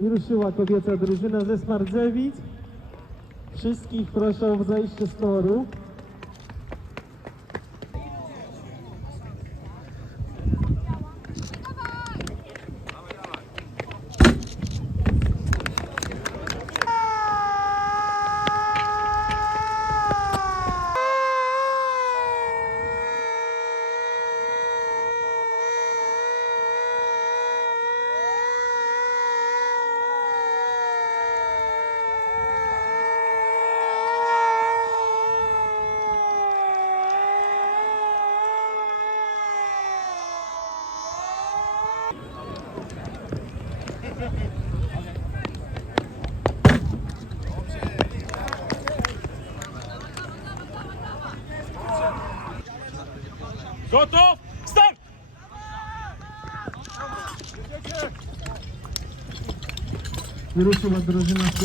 I ruszyła kobieca drużyna ze Smardzewic. Wszystkich proszę o zejście z toru. Gotów? Start! I ruszyła drużyna z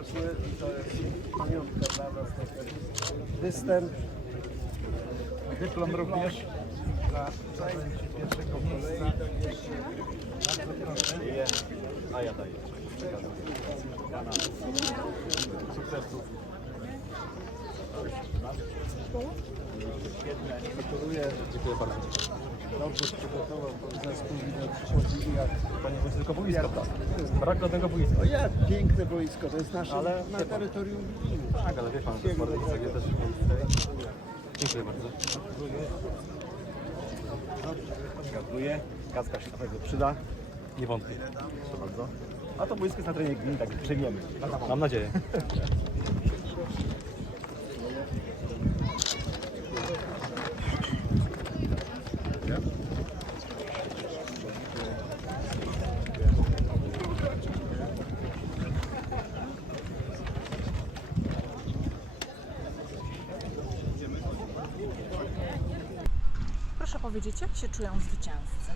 i to jest pamiątka dla nas, to jest występ. Dyplom również dla zajęcie pierwszego miejsca. Bardzo proszę. A ja daję. Sukcesów. Dziękuję bardzo. Dobrze przygotował, zespół przychodzi jak Panie wójcie, tylko boisko. Brak żadnego boiska. O ja, piękne boisko, to jest nasze ale na terytorium gminy. Tak, ale wie pan, że bardzo takie też miejsce. Dziękuję bardzo. Gratuluję. Gazka się na pewno przyda. Nie wątpię. Proszę bardzo. A to boisko jest na terenie gminy, tak przejmiemy. Mam nadzieję. Powiedzieć, jak się czują zwycięzcy?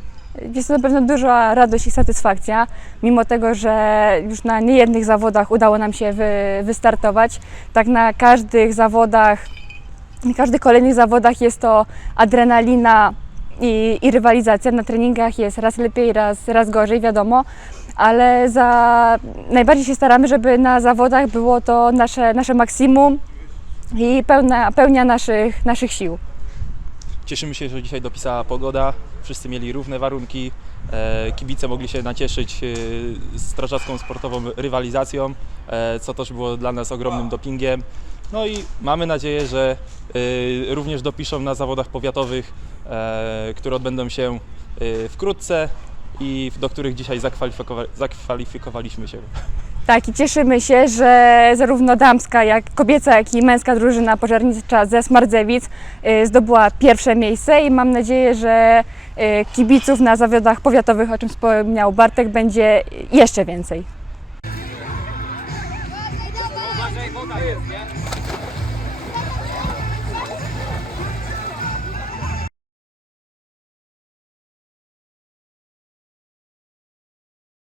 Jest to na pewno duża radość i satysfakcja, mimo tego, że już na niejednych zawodach udało nam się wy, wystartować. Tak na każdych zawodach, na każdych kolejnych zawodach jest to adrenalina i, i rywalizacja. Na treningach jest raz lepiej, raz, raz gorzej, wiadomo, ale za, najbardziej się staramy, żeby na zawodach było to nasze, nasze maksimum i pełna, pełnia naszych, naszych sił. Cieszymy się, że dzisiaj dopisała pogoda. Wszyscy mieli równe warunki. E, Kibice mogli się nacieszyć e, strażacką sportową rywalizacją, e, co też było dla nas ogromnym dopingiem. No i mamy nadzieję, że również dopiszą na zawodach powiatowych, które odbędą się wkrótce i do których dzisiaj zakwalifikowa- zakwalifikowaliśmy się. Tak, i cieszymy się, że zarówno damska, jak kobieca, jak i męska drużyna pożarnicza ze Smardzewic y, zdobyła pierwsze miejsce i mam nadzieję, że y, kibiców na zawodach powiatowych, o czym wspomniał Bartek, będzie jeszcze więcej. Uważaj, woda jest, nie?